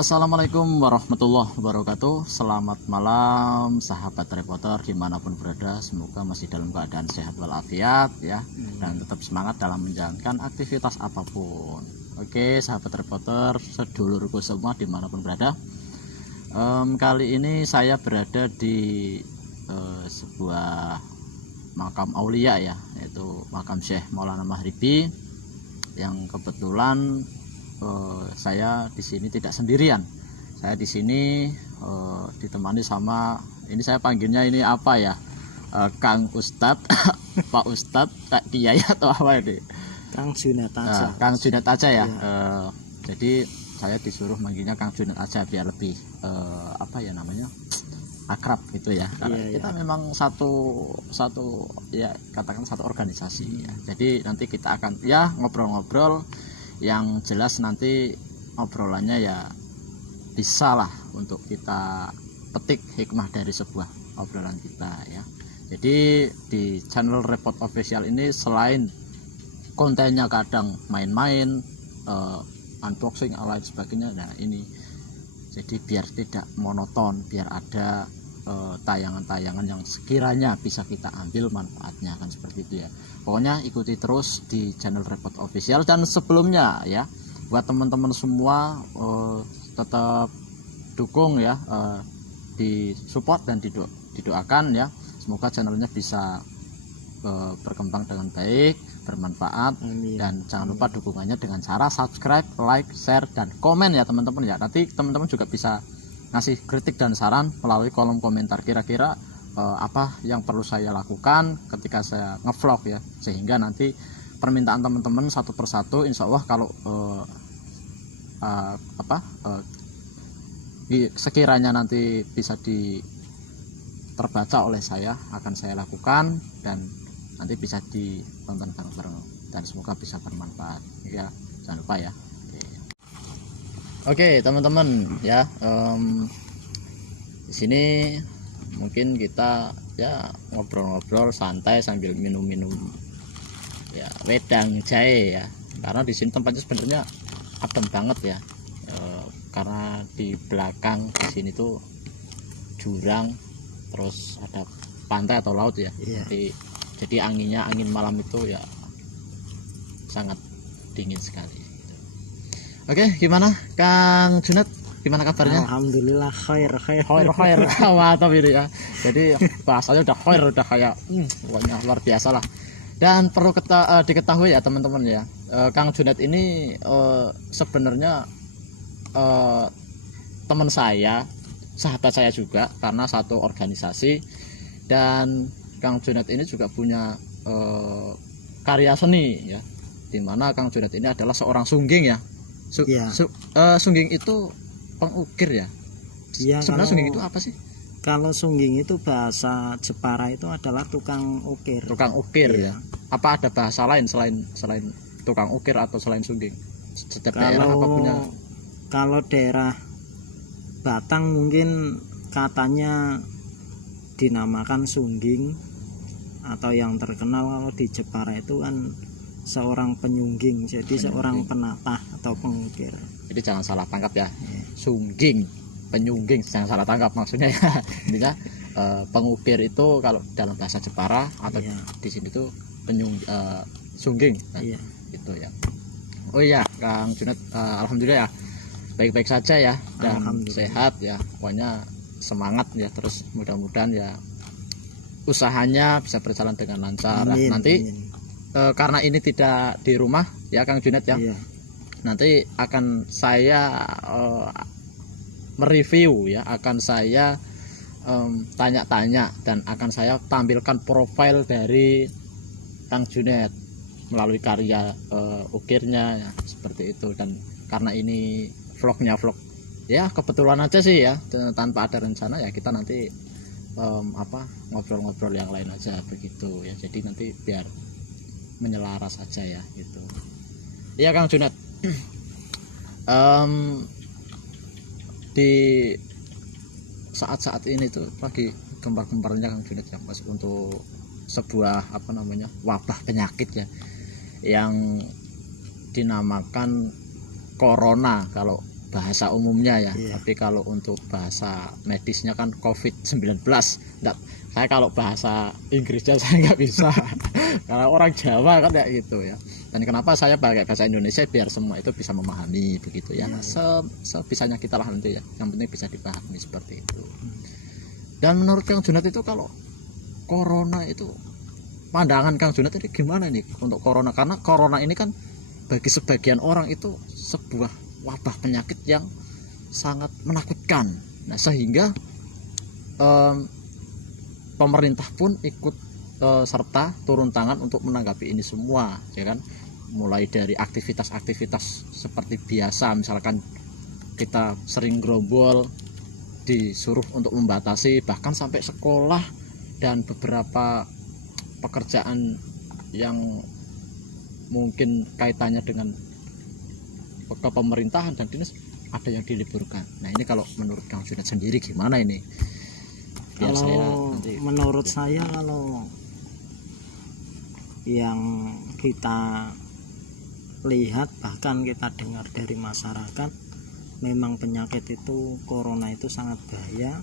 Assalamualaikum warahmatullahi wabarakatuh. Selamat malam sahabat reporter dimanapun berada. Semoga masih dalam keadaan sehat walafiat ya, dan tetap semangat dalam menjalankan aktivitas apapun. Oke sahabat reporter, sedulurku semua dimanapun berada, kali ini saya berada di sebuah makam aulia ya, yaitu makam Syekh Maulana Maghribi, yang kebetulan saya di sini tidak sendirian. Saya di sini ditemani sama, ini saya panggilnya ini apa ya, Kang Ustadz, Pak Ustadz, Kak Kiai atau apa ini? Kang Juned aja. Kang Juned aja ya. Ya. Jadi saya disuruh manggilnya Kang Juned aja biar lebih apa ya namanya, akrab gitu ya. Karena kita memang satu ya, katakan satu organisasi ya. Jadi nanti kita akan ya ngobrol-ngobrol. Yang jelas nanti obrolannya ya bisa lah untuk kita petik hikmah dari sebuah obrolan kita ya. Jadi di channel Report Official ini selain kontennya kadang main-main, unboxing lain sebagainya, nah ini jadi biar tidak monoton, biar ada tayangan-tayangan yang sekiranya bisa kita ambil manfaatnya, kan seperti itu ya. Pokoknya ikuti terus di channel Report Official. Dan sebelumnya ya, buat teman-teman semua tetap dukung ya, di support dan didoakan ya, semoga channelnya bisa berkembang dengan baik, bermanfaat. Amin. Dan jangan lupa dukungannya dengan cara subscribe, like, share, dan komen ya teman-teman ya. Nanti teman-teman juga bisa ngasih kritik dan saran melalui kolom komentar, kira-kira apa yang perlu saya lakukan ketika saya ngevlog ya, sehingga nanti permintaan teman-teman satu persatu insya Allah kalau sekiranya nanti bisa terbaca oleh saya, akan saya lakukan dan nanti bisa ditonton bareng-bareng, dan semoga bisa bermanfaat ya, jangan lupa ya. Oke teman-teman ya, di sini mungkin kita ya ngobrol-ngobrol santai sambil minum-minum ya wedang jahe ya, karena di sini tempatnya sebenarnya adem banget ya, karena di belakang di sini tuh jurang, terus ada pantai atau laut ya. Jadi angin malam itu ya sangat dingin sekali. Oke, gimana Kang Juned? Gimana kabarnya? Alhamdulillah khair. Mantap ini ya. Jadi bahasanya udah khair, udah kayak pokoknya luar biasa lah. Dan perlu diketahui ya teman-teman ya, Kang Juned ini sebenarnya teman saya, sahabat saya juga, karena satu organisasi. Dan Kang Juned ini juga punya karya seni ya, dimana Kang Juned ini adalah seorang sungging ya. Sungging itu pengukir ya. Sebenarnya sungging itu apa sih? Kalau sungging itu bahasa Jepara itu adalah tukang ukir. Tukang ukir ya. Apa ada bahasa lain selain tukang ukir atau selain sungging? Setiap daerah apa punya? Kalau daerah Batang mungkin katanya dinamakan sungging, atau yang terkenal kalau di Jepara itu kan seorang penyungging, jadi seorang penatah atau pengukir. Jadi jangan salah tangkap ya, sungging, penyungging, jangan salah tangkap maksudnya ya. Intinya pengukir itu kalau dalam bahasa Jepara atau di sini tuh sungging kan? Itu ya. Oh iya Kang Juned, alhamdulillah ya baik-baik saja ya, dan sehat ya, pokoknya semangat ya, terus mudah-mudahan ya usahanya bisa berjalan dengan lancar. Nanti karena ini tidak di rumah ya Kang Juned ya, nanti akan saya mereview ya, akan saya tanya-tanya dan akan saya tampilkan profil dari Kang Juned melalui karya ukirnya ya, seperti itu. Dan karena ini vlog ya kebetulan aja sih ya, tanpa ada rencana ya, kita nanti ngobrol-ngobrol yang lain aja begitu ya. Jadi nanti biar menyelaras saja ya gitu. Iya Kang Junad. Di saat-saat ini tuh lagi gembar-gembarnya Kang Junad ya Mas, untuk sebuah wabah penyakit ya yang dinamakan corona kalau bahasa umumnya ya. Tapi kalau untuk bahasa medisnya kan COVID-19. Saya kalau bahasa Inggrisnya saya nggak bisa karena orang Jawa kan ya gitu ya. Dan kenapa saya pakai bahasa Indonesia biar semua itu bisa memahami begitu ya. Sebisanya kita lah nanti ya, yang penting bisa dipahami seperti itu. Dan menurut Kang Junad itu kalau corona itu, pandangan Kang Junad ini gimana nih untuk corona? Karena corona ini kan bagi sebagian orang itu sebuah wabah penyakit yang sangat menakutkan. Nah sehingga pemerintah pun ikut serta turun tangan untuk menanggapi ini semua ya kan, mulai dari aktivitas-aktivitas seperti biasa, misalkan kita sering gerombol disuruh untuk membatasi, bahkan sampai sekolah dan beberapa pekerjaan yang mungkin kaitannya dengan kepemerintahan dan dinas ada yang diliburkan. Nah ini kalau menurut Kang Junad sendiri gimana ini? Biar menurut saya kalau yang kita lihat bahkan kita dengar dari masyarakat, memang penyakit itu corona itu sangat bahaya.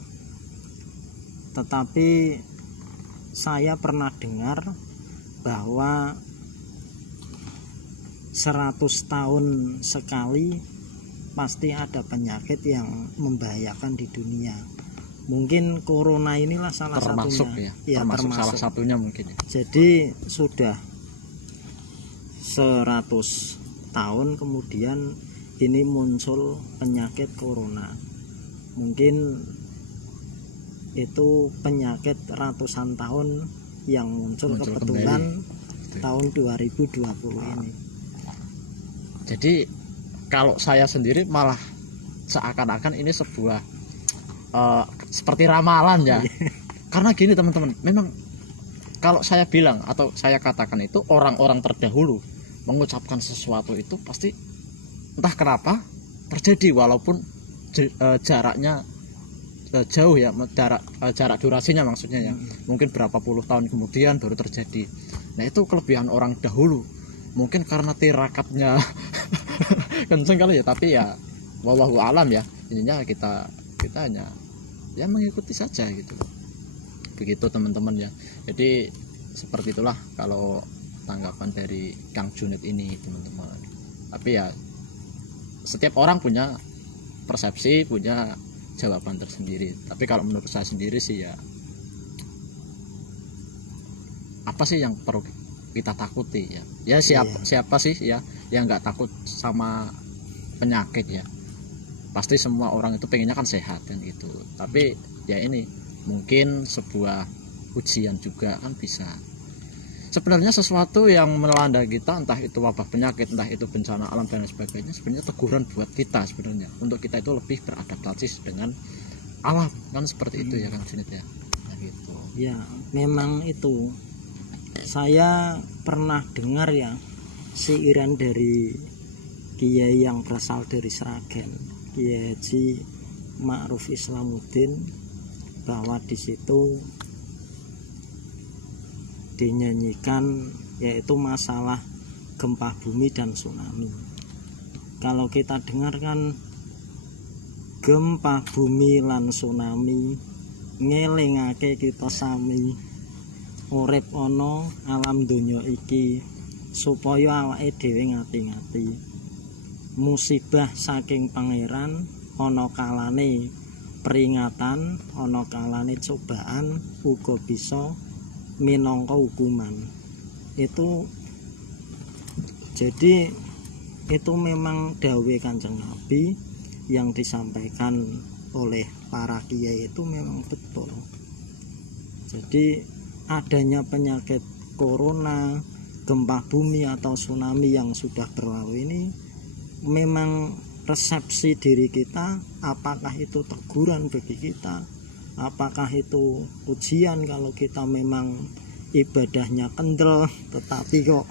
Tetapi saya pernah dengar bahwa 100 tahun sekali pasti ada penyakit yang membahayakan di dunia. Mungkin corona inilah salah satunya. Termasuk salah satunya mungkin. Jadi sudah 100 tahun kemudian ini muncul penyakit corona. Mungkin itu penyakit ratusan tahun yang muncul kebetulan kembali tahun 2020 ini. Jadi kalau saya sendiri malah seakan-akan ini sebuah seperti ramalan ya. Karena gini teman-teman, memang kalau saya bilang atau saya katakan itu orang-orang terdahulu mengucapkan sesuatu itu pasti entah kenapa terjadi, walaupun jaraknya jauh ya, jarak durasinya maksudnya ya, mungkin berapa puluh tahun kemudian baru terjadi. Nah itu kelebihan orang dahulu, mungkin karena tirakatnya kenceng kali ya, tapi ya wallahu alam ya, ininya kita hanya ya mengikuti saja gitu. Begitu teman-teman ya. Jadi seperti itulah kalau tanggapan dari Kang Junad ini teman-teman. Tapi ya setiap orang punya persepsi, punya jawaban tersendiri. Tapi kalau menurut saya sendiri sih ya, apa sih yang perlu kita takuti ya? Ya siapa sih ya yang nggak takut sama penyakit ya? Pasti semua orang itu pengennya kan sehat kan gitu. Tapi ya ini mungkin sebuah ujian juga kan bisa. Sebenarnya sesuatu yang melanda kita, entah itu wabah penyakit, entah itu bencana alam dan sebagainya, sebenarnya teguran buat kita sebenarnya, untuk kita itu lebih beradaptasi dengan alam kan seperti itu ya Kang Junad ya. Nah, gitu. Ya memang itu. Saya pernah dengar ya siiran dari kiai yang berasal dari Sragen, Kiai Haji Ma'ruf Islamuddin, bahwa di situ dinyanyikan yaitu masalah gempa bumi dan tsunami. Kalau kita dengarkan gempa bumi lan tsunami ngelingake kita sami urip ana alam donya iki supaya awake dhewe ngati-ngati. Musibah saking pangeran, ana kalane peringatan, ana kalane cobaan, uga bisa minangka hukuman. Itu jadi itu memang dawuh Kanjeng Nabi yang disampaikan oleh para kiai itu memang betul. Jadi adanya penyakit corona, gempa bumi atau tsunami yang sudah berlalu ini memang persepsi diri kita, apakah itu teguran bagi kita, apakah itu ujian kalau kita memang ibadahnya kendel tetapi kok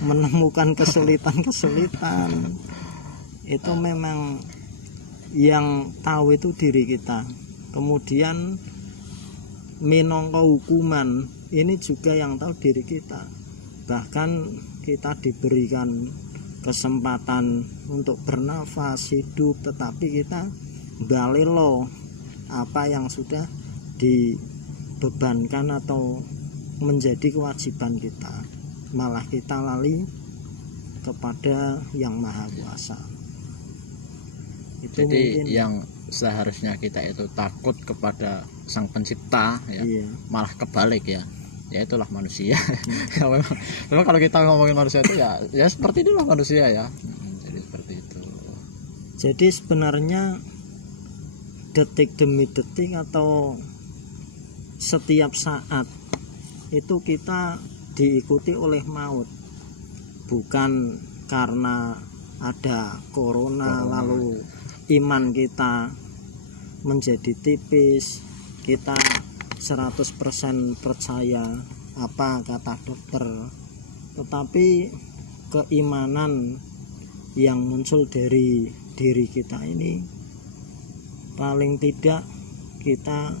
menemukan kesulitan-kesulitan. Itu memang yang tahu itu diri kita. Kemudian minangka hukuman ini juga yang tahu diri kita. Bahkan kita diberikan kesempatan untuk bernafas, hidup, tetapi kita balelo apa yang sudah dibebankan atau menjadi kewajiban kita, malah kita lali kepada yang maha kuasa. Itu jadi mungkin yang seharusnya kita itu takut kepada sang pencipta ya, iya. malah kebalik ya itulah manusia. Ya, memang kalau kita ngomongin manusia itu ya seperti itulah manusia ya. Jadi seperti itu. Jadi sebenarnya detik demi detik atau setiap saat itu kita diikuti oleh maut, bukan karena ada corona lalu iman kita menjadi tipis, kita 100% percaya apa kata dokter, tetapi keimanan yang muncul dari diri kita ini paling tidak kita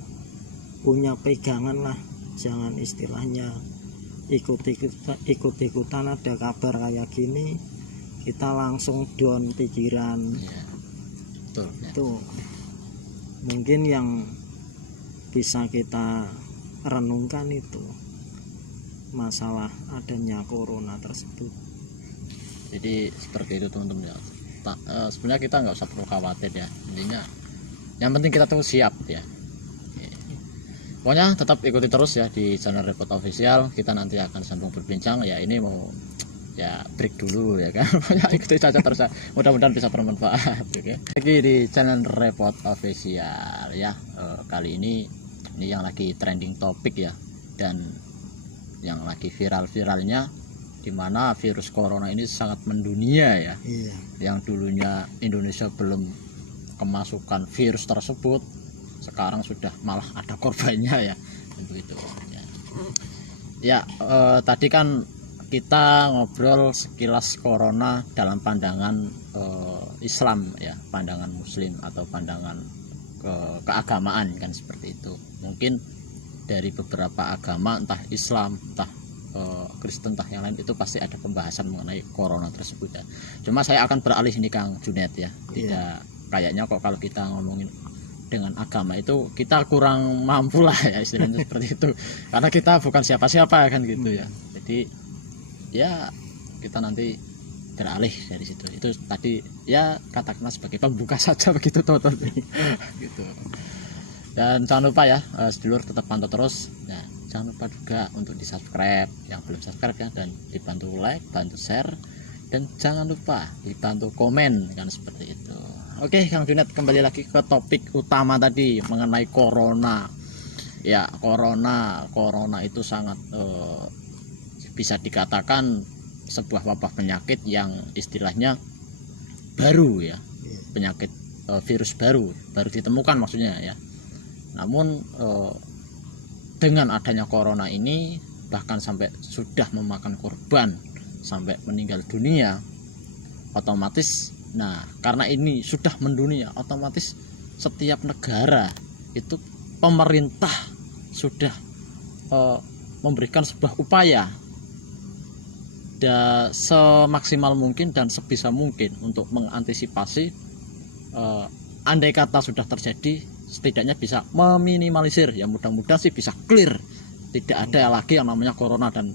punya pegangan lah. Jangan istilahnya ikut-ikutan ada kabar kayak gini kita langsung down pikiran ya, betul, ya. Itu mungkin yang bisa kita renungkan itu masalah adanya corona tersebut. Jadi seperti itu teman-teman ya. Sebenarnya kita nggak usah perlu khawatir ya, intinya yang penting kita tuh siap ya. Pokoknya tetap ikuti terus ya di channel Repot Official. Kita nanti akan sambung berbincang ya. Ini mau ya break dulu ya kan. Pokoknya ikuti saja terus ya. Mudah-mudahan bisa bermanfaat. Oke. Lagi di channel Repot Official ya. Kali ini yang lagi trending topik ya, dan yang lagi viral-viralnya, dimana virus corona ini sangat mendunia ya. Iya. Yang dulunya Indonesia belum kemasukan virus tersebut, sekarang sudah malah ada korbannya ya, begitu ya. Tadi kan kita ngobrol sekilas corona dalam pandangan Islam ya, pandangan Muslim atau pandangan keagamaan kan, seperti itu. Mungkin dari beberapa agama, entah Islam, entah Kristen, entah yang lain, itu pasti ada pembahasan mengenai corona tersebut ya. Cuma saya akan beralih ini Kang Junet ya, tidak kayaknya kok kalau kita ngomongin dengan agama itu kita kurang mampu lah ya, istilahnya seperti itu, karena kita bukan siapa-siapa kan gitu ya. Jadi ya kita nanti beralih dari situ. Itu tadi ya katakanlah sebagai pembuka saja begitu total gitu. Dan jangan lupa ya, sedulur tetap pantau terus ya. Jangan lupa juga untuk di subscribe yang belum subscribe ya, dan dibantu like, bantu share, dan jangan lupa dibantu komen kan, seperti itu. Oke Kang Junet, kembali lagi ke topik utama tadi mengenai corona. Ya, corona itu sangat bisa dikatakan sebuah wabah penyakit yang istilahnya baru ya. Penyakit virus baru ditemukan maksudnya ya. Namun dengan adanya corona ini bahkan sampai sudah memakan korban sampai meninggal dunia, otomatis karena ini sudah mendunia, otomatis setiap negara itu pemerintah sudah memberikan sebuah upaya semaksimal mungkin dan sebisa mungkin untuk mengantisipasi, andai kata sudah terjadi, setidaknya bisa meminimalisir ya. Mudah-mudahan sih bisa clear, tidak ada lagi yang namanya corona, dan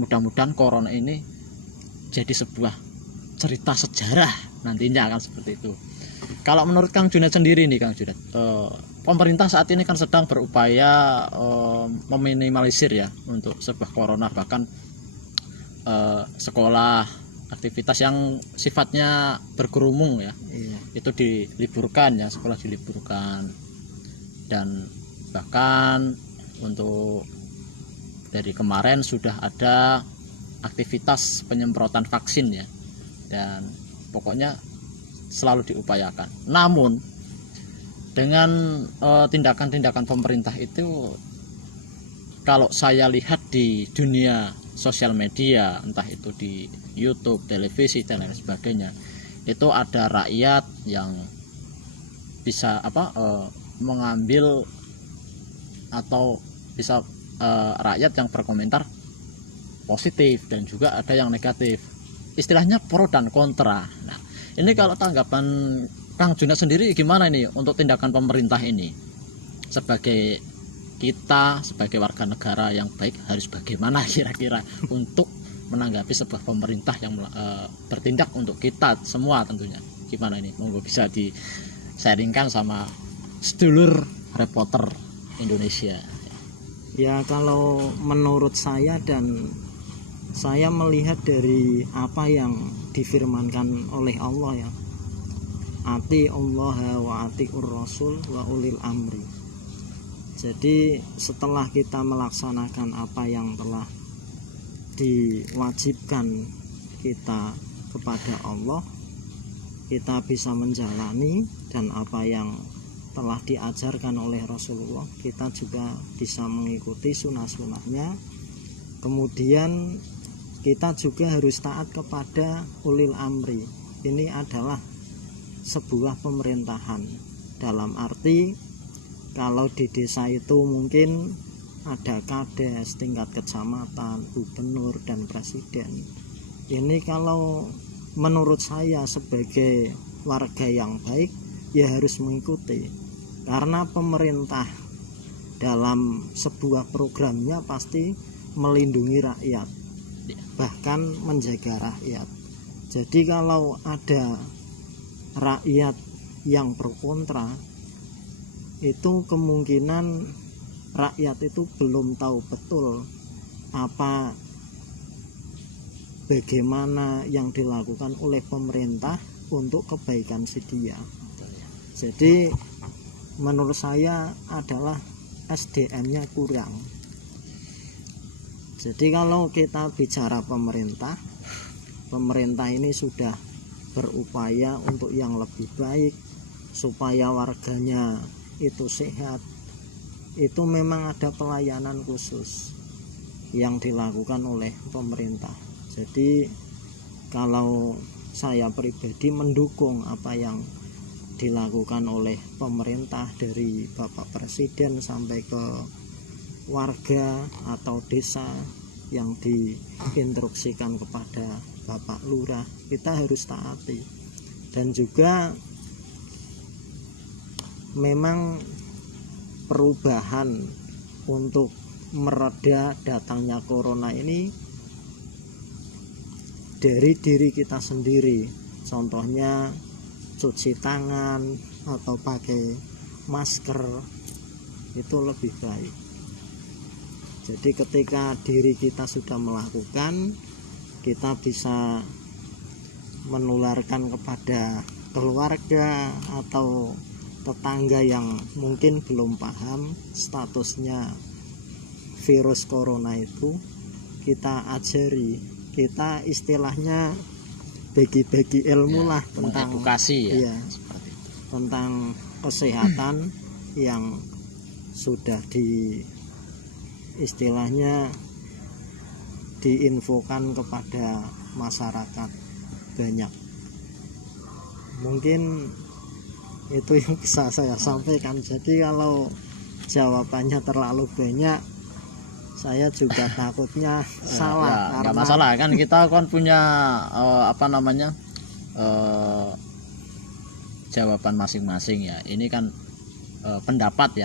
mudah-mudahan corona ini jadi sebuah cerita sejarah nantinya akan seperti itu. Kalau menurut Kang Junet sendiri nih Kang Junet, pemerintah saat ini kan sedang berupaya meminimalisir ya untuk sebuah corona, bahkan sekolah, aktivitas yang sifatnya berkerumun ya, itu diliburkan ya, sekolah diliburkan, dan bahkan untuk dari kemarin sudah ada aktivitas penyemprotan vaksin ya, dan pokoknya selalu diupayakan. Namun dengan tindakan-tindakan pemerintah itu, kalau saya lihat di dunia sosial media, entah itu di YouTube, televisi dan lain sebagainya, itu ada rakyat yang bisa mengambil atau bisa rakyat yang berkomentar positif dan juga ada yang negatif, istilahnya pro dan kontra. Nah, ini kalau tanggapan Kang Juned sendiri gimana ini untuk tindakan pemerintah ini? Sebagai kita sebagai warga negara yang baik harus bagaimana kira-kira untuk menanggapi sebuah pemerintah yang bertindak untuk kita semua tentunya. Gimana ini? Monggo bisa di-sharingkan sama sedulur reporter Indonesia. Ya, kalau menurut saya dan saya melihat dari apa yang difirmankan oleh Allah ya, ati Allah wa atiur rasul wa ulil amri. Jadi setelah kita melaksanakan apa yang telah diwajibkan kita kepada Allah, kita bisa menjalani, dan apa yang telah diajarkan oleh Rasulullah kita juga bisa mengikuti sunnah-sunnahnya. Kemudian kita juga harus taat kepada ulil amri. Ini adalah sebuah pemerintahan, dalam arti kalau di desa itu mungkin ada kades tingkat kecamatan, gubernur dan presiden. Ini kalau menurut saya sebagai warga yang baik ya harus mengikuti, karena pemerintah dalam sebuah programnya pasti melindungi rakyat, bahkan menjaga rakyat. Jadi kalau ada rakyat yang berkontra, itu kemungkinan rakyat itu belum tahu betul bagaimana yang dilakukan oleh pemerintah untuk kebaikan si dia. Jadi menurut saya adalah SDM-nya kurang. Jadi kalau kita bicara pemerintah ini sudah berupaya untuk yang lebih baik supaya warganya itu sehat. Itu memang ada pelayanan khusus yang dilakukan oleh pemerintah. Jadi kalau saya pribadi mendukung apa yang dilakukan oleh pemerintah, dari Bapak Presiden sampai ke warga atau desa yang diinstruksikan kepada Bapak Lurah, kita harus taati. Dan juga memang perubahan untuk mereda datangnya corona ini dari diri kita sendiri. Contohnya cuci tangan atau pakai masker itu lebih baik. Jadi ketika diri kita sudah melakukan, kita bisa menularkan kepada keluarga atau tetangga yang mungkin belum paham statusnya virus corona itu. Kita ajari, kita istilahnya bagi-bagi ilmu lah tentang edukasi ya, seperti itu, tentang kesehatan yang sudah istilahnya diinfokan kepada masyarakat banyak. Mungkin itu yang bisa saya sampaikan. Jadi kalau jawabannya terlalu banyak, saya juga takutnya salah. Nggak masalah kan, kita kan punya jawaban masing-masing ya. Ini kan pendapat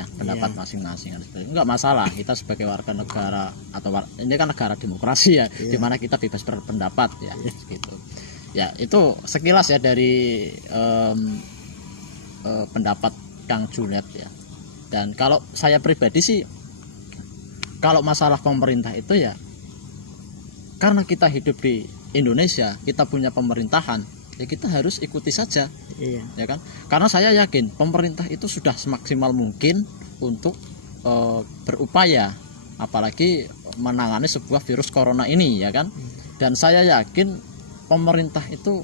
masing-masing. Nggak masalah, kita sebagai warga negara atau ini kan negara demokrasi ya, dimana kita bebas berpendapat ya, gitu. Ya itu sekilas ya dari pendapat Kang Juned ya. Dan kalau saya pribadi sih, kalau masalah pemerintah itu ya, karena kita hidup di Indonesia, kita punya pemerintahan, ya kita harus ikuti saja, ya kan? Karena saya yakin pemerintah itu sudah semaksimal mungkin untuk berupaya, apalagi menangani sebuah virus corona ini, ya kan? Dan saya yakin pemerintah itu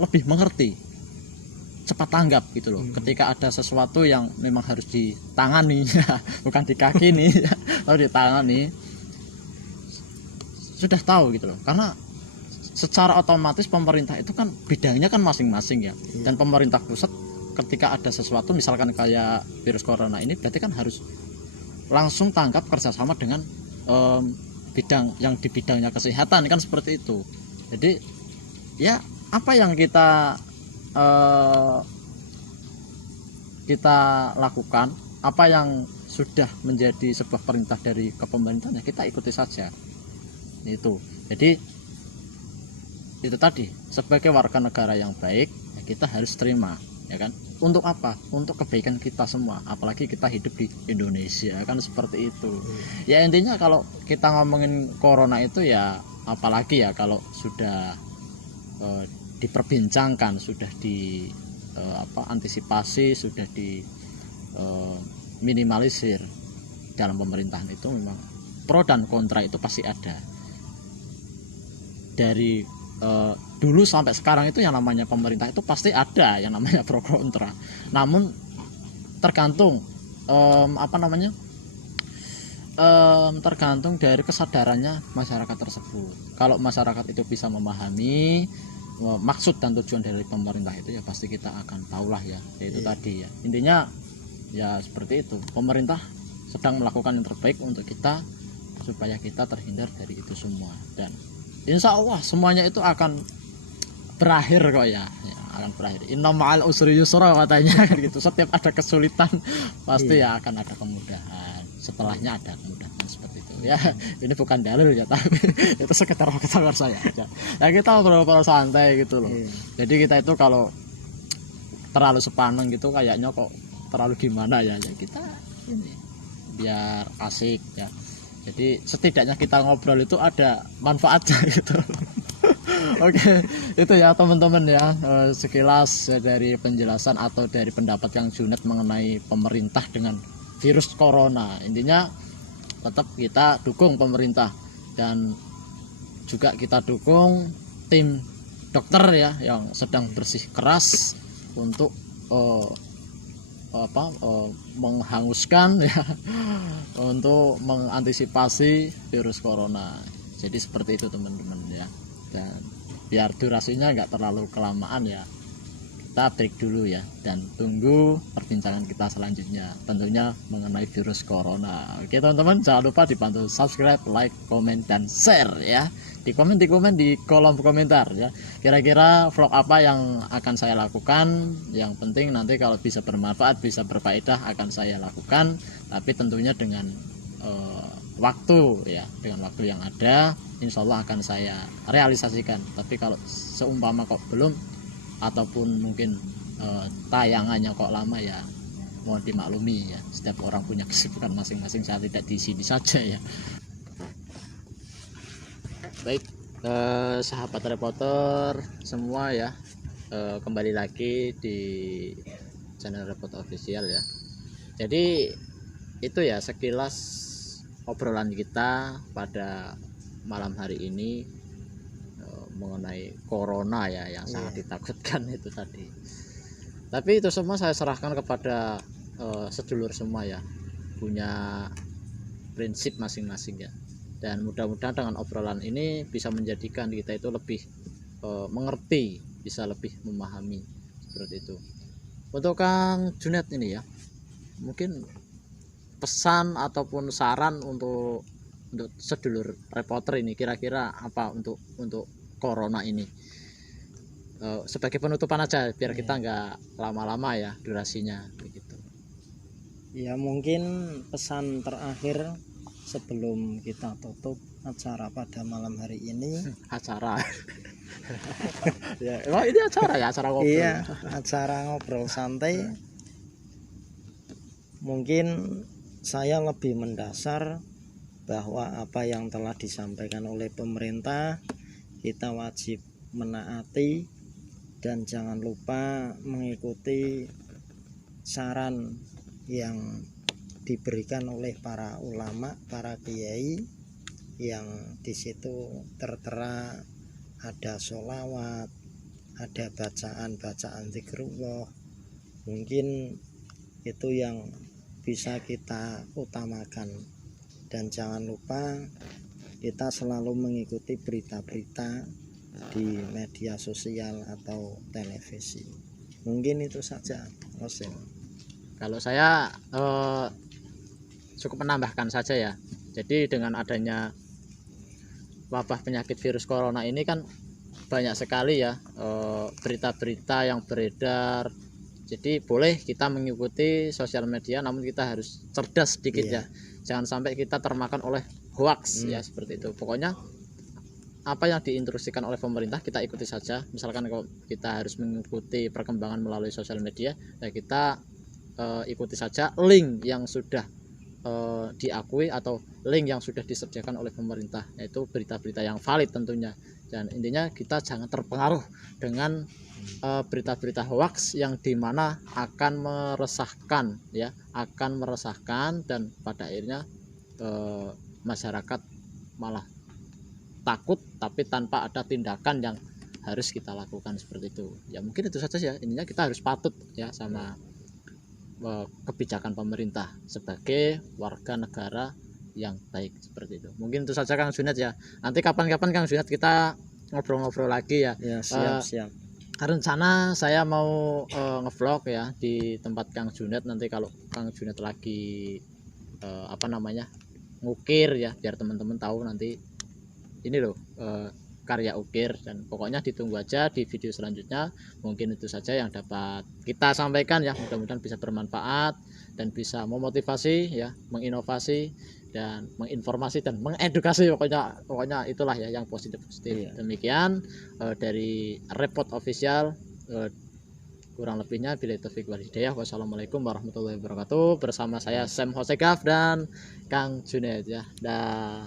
lebih mengerti, cepat tanggap gitu loh. Ketika ada sesuatu yang memang harus ditangani, bukan di kaki nih, harus ditangani. sudah tahu gitu loh, karena secara otomatis pemerintah itu kan bidangnya kan masing-masing ya. Dan pemerintah pusat ketika ada sesuatu misalkan kayak virus corona ini berarti kan harus langsung tanggap kerjasama dengan bidang yang di bidangnya kesehatan kan seperti itu. Jadi ya apa yang kita lakukan, apa yang sudah menjadi sebuah perintah dari kepemerintahan, kita ikuti saja itu. Jadi itu tadi, sebagai warga negara yang baik ya kita harus terima, ya kan, untuk apa, untuk kebaikan kita semua, apalagi kita hidup di Indonesia kan seperti itu. Ya intinya kalau kita ngomongin corona itu ya apalagi ya kalau sudah diperbincangkan, sudah di antisipasi, sudah di minimalisir dalam pemerintahan, itu memang pro dan kontra itu pasti ada. Dari dulu sampai sekarang itu yang namanya pemerintah itu pasti ada yang namanya pro kontra. Namun tergantung tergantung dari kesadarannya masyarakat tersebut. Kalau masyarakat itu bisa memahami maksud dan tujuan dari pemerintah itu, ya pasti kita akan tahulah ya, yaitu tadi ya, intinya ya seperti itu. Pemerintah sedang melakukan yang terbaik untuk kita supaya kita terhindar dari itu semua, dan insya Allah semuanya itu akan berakhir kok ya, akan berakhir. Inna ma'al usri yusra katanya gitu. Setiap ada kesulitan pasti ya akan ada kemudahan. Setelahnya ada kemudahan seperti itu. Ya, ini bukan dalil ya, tapi itu sekitar saya aja. Ya kita ngobrol santai gitu loh. Jadi kita itu kalau terlalu sepaneng gitu kayaknya kok terlalu gimana ya, kita ini biar asik ya. Jadi setidaknya kita ngobrol itu ada manfaatnya gitu. Oke, itu ya teman-teman ya, sekilas dari penjelasan atau dari pendapat yang Junet mengenai pemerintah dengan virus corona. Intinya tetap kita dukung pemerintah, dan juga kita dukung tim dokter ya yang sedang bersikeras untuk menghanguskan ya untuk mengantisipasi virus corona. Jadi seperti itu teman-teman ya. Dan biar durasinya nggak terlalu kelamaan ya, kita break dulu ya, dan tunggu perbincangan kita selanjutnya tentunya mengenai virus corona. Oke teman-teman, jangan lupa dibantu subscribe, like, komen, dan share ya. Di komen di kolom komentar ya, kira-kira vlog apa yang akan saya lakukan. Yang penting nanti kalau bisa bermanfaat, bisa berfaedah akan saya lakukan, tapi tentunya dengan waktu ya, dengan waktu yang ada insya Allah akan saya realisasikan. Tapi kalau seumpama kok belum, ataupun mungkin tayangannya kok lama ya mohon dimaklumi ya, setiap orang punya kesibukan masing-masing, saya tidak di sini saja ya. Baik, sahabat reporter semua ya, kembali lagi di channel Reporter Official ya. Jadi itu ya sekilas obrolan kita pada malam hari ini mengenai corona ya, yang sangat ditakutkan itu tadi. Tapi itu semua saya serahkan kepada sedulur semua ya, punya prinsip masing-masing ya. Dan mudah-mudahan dengan obrolan ini bisa menjadikan kita itu lebih mengerti, bisa lebih memahami seperti itu. Untuk Kang Junet ini ya, mungkin pesan ataupun saran untuk sedulur reporter ini kira-kira apa untuk corona ini, sebagai penutupan aja biar kita nggak lama-lama ya durasinya begitu. Ya mungkin pesan terakhir sebelum kita tutup acara pada malam hari ini. Acara ya ini acara ya, acara ngobrol. Iya, acara ngobrol santai. Mungkin saya lebih mendasar bahwa apa yang telah disampaikan oleh pemerintah kita wajib menaati, dan jangan lupa mengikuti saran yang diberikan oleh para ulama, para kiai, yang di situ tertera ada sholawat, ada bacaan zikrullah. Mungkin itu yang bisa kita utamakan, dan jangan lupa kita selalu mengikuti berita-berita di media sosial atau televisi. Mungkin itu saja, Osin. Kalau saya cukup menambahkan saja ya. Jadi dengan adanya wabah penyakit virus corona ini kan banyak sekali ya berita-berita yang beredar. Jadi boleh kita mengikuti sosial media, namun kita harus cerdas sedikit ya. Jangan sampai kita termakan oleh hoax ya, seperti itu. Pokoknya apa yang diinstruksikan oleh pemerintah kita ikuti saja. Misalkan kalau kita harus mengikuti perkembangan melalui sosial media, ya kita ikuti saja link yang sudah diakui atau link yang sudah disediakan oleh pemerintah, yaitu berita-berita yang valid tentunya. Dan intinya kita jangan terpengaruh dengan berita-berita hoax yang dimana akan meresahkan ya, akan meresahkan, dan pada akhirnya masyarakat malah takut tapi tanpa ada tindakan yang harus kita lakukan, seperti itu ya. Mungkin itu saja ya, intinya kita harus patut ya sama kebijakan pemerintah sebagai warga negara yang baik, seperti itu. Mungkin itu saja Kang Junet ya. Nanti kapan-kapan Kang Junet kita ngobrol-ngobrol lagi ya. Siap. Rencana saya mau ngevlog ya di tempat Kang Junet, nanti kalau Kang Junet lagi ngukir ya, biar teman-teman tahu nanti ini loh karya ukir. Dan pokoknya ditunggu aja di video selanjutnya. Mungkin itu saja yang dapat kita sampaikan ya, mudah-mudahan bisa bermanfaat dan bisa memotivasi ya, menginovasi dan menginformasi dan mengedukasi, pokoknya itulah ya yang positif. Demikian dari Repot Official, kurang lebihnya billahi taufik wal hidayah. Wassalamualaikum warahmatullahi wabarakatuh. Bersama saya Sam Hosegaf dan Kang Junet ya. Dah.